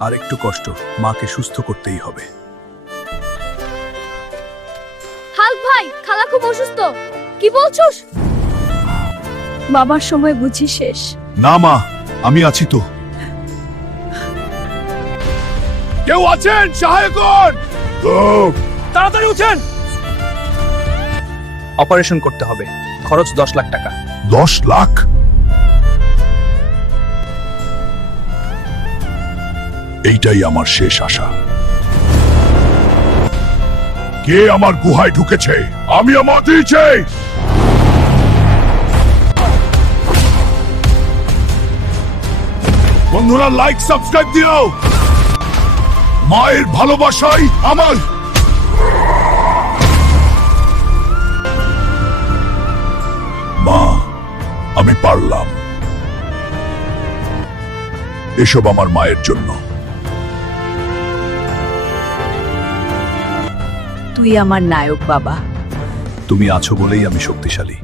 আর একটু কষ্ট, মাকে সুস্থ করতেই হবে। হাল্ক ভাই, খালা খুব অসুস্থ। কি বলছস? বাবার সময় বুঝি শেষ। না মা, আমি আছি তো। কেউ আছেন? সহায়ক হন! তাড়াতাড়ি উঠেন। অপারেশন করতে হবে, খরচ 10 লাখ টাকা। 10 লাখ? এইটাই আমার শেষ আশা। কে আমার গুহায় ঢুকেছে? আমি আমার দিয়েছি। বন্ধুরা, লাইক সাবস্ক্রাইব দিও। মায়ের ভালোবাসাই আমার। মা, আমি পারলাম। এসব আমার মায়ের জন্য। তুই আমার নায়ক বাবা। তুমি আছো বলেই আমি শক্তিশালী।